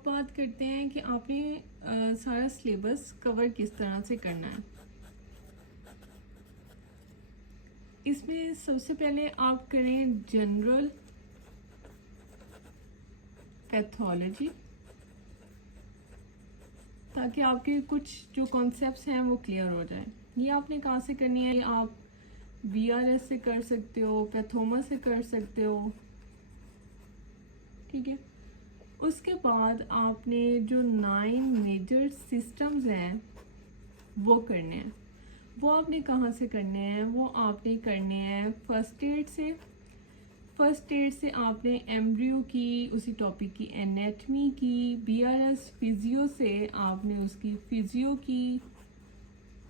अब बात करते हैं कि आपने सारा सिलेबस कवर किस तरह से करना है। इसमें सबसे पहले आप करें जनरल पैथोलॉजी, ताकि आपके कुछ जो कॉन्सेप्ट्स हैं वो क्लियर हो जाए। ये आपने कहाँ से करनी है? ये आप VRS से कर सकते हो, पैथोमा से कर सकते हो, ठीक है। उसके बाद आपने जो 9 मेजर सिस्टम्स हैं वो करने हैं। वो आपने कहाँ से करने हैं? वो आपने करने हैं फर्स्ट एड से। फर्स्ट एड से आपने एम्ब्रियो की, उसी टॉपिक की एनेटमी की। BRS फिजियो से आपने उसकी फिजियो की।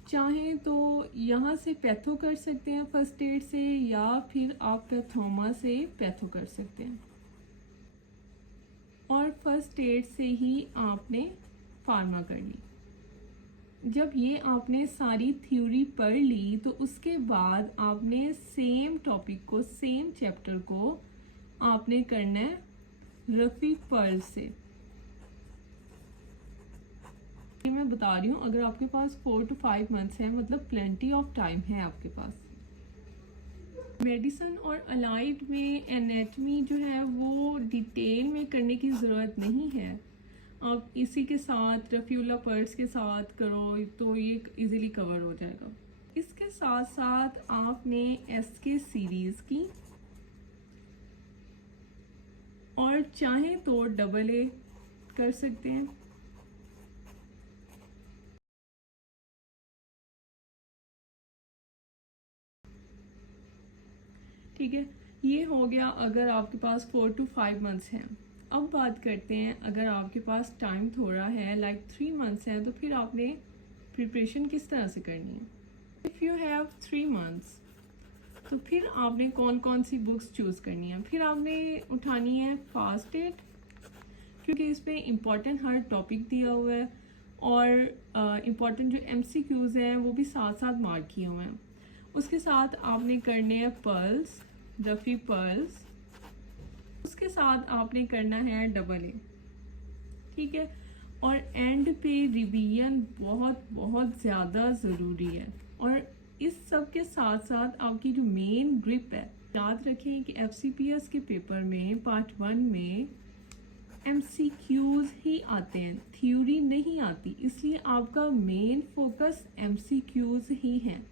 चाहें तो यहाँ से पैथो कर सकते हैं फर्स्ट एड से, या फिर आप पैथोमा से पैथो कर सकते हैं। और फर्स्ट एड से ही आपने फार्मा कर ली। जब ये आपने सारी थ्योरी पढ़ ली तो उसके बाद आपने सेम टॉपिक को, सेम चैप्टर को आपने करना है रफ़ी पर्ल से। ये मैं बता रही हूँ, अगर आपके पास 4 to 5 मंथ्स है, मतलब प्लेंटी ऑफ टाइम है आपके पास। मेडिसिन और अलाइड में एनेटमी जो है वो डिटेल में करने की ज़रूरत नहीं है। आप इसी के साथ रफ़ीउल्लाह पर्ल्स के साथ करो तो ये इजीली कवर हो जाएगा। इसके साथ साथ आपने SK सीरीज़ की, और चाहें तो AA कर सकते हैं। ठीक है, ये हो गया अगर आपके पास 4 to 5 मंथ्स हैं। अब बात करते हैं, अगर आपके पास टाइम थोड़ा है, लाइक 3 मंथ्स है, तो फिर आपने प्रिपरेशन किस तरह से करनी है। इफ़ यू हैव 3 मंथ्स, तो फिर आपने कौन कौन सी बुक्स चूज़ करनी है। फिर आपने उठानी है फास्ट एड, क्योंकि इस पर इम्पॉर्टेंट हर टॉपिक दिया हुआ है, और इम्पॉर्टेंट जो MCQs हैं वो भी साथ साथ मार्क किए हुए हैं। उसके साथ आपने करने हैं पर्ल्स, रफ़ी पर्ल्स। उसके साथ आपने करना है AA, ठीक है। और एंड पे रिवीजन बहुत बहुत ज़्यादा ज़रूरी है। और इस सब के साथ साथ आपकी जो मेन ग्रिप है, याद रखें कि FCPS के पेपर में पार्ट 1 में MCQs ही आते हैं, थ्योरी नहीं आती, इसलिए आपका मेन फोकस MCQs ही है।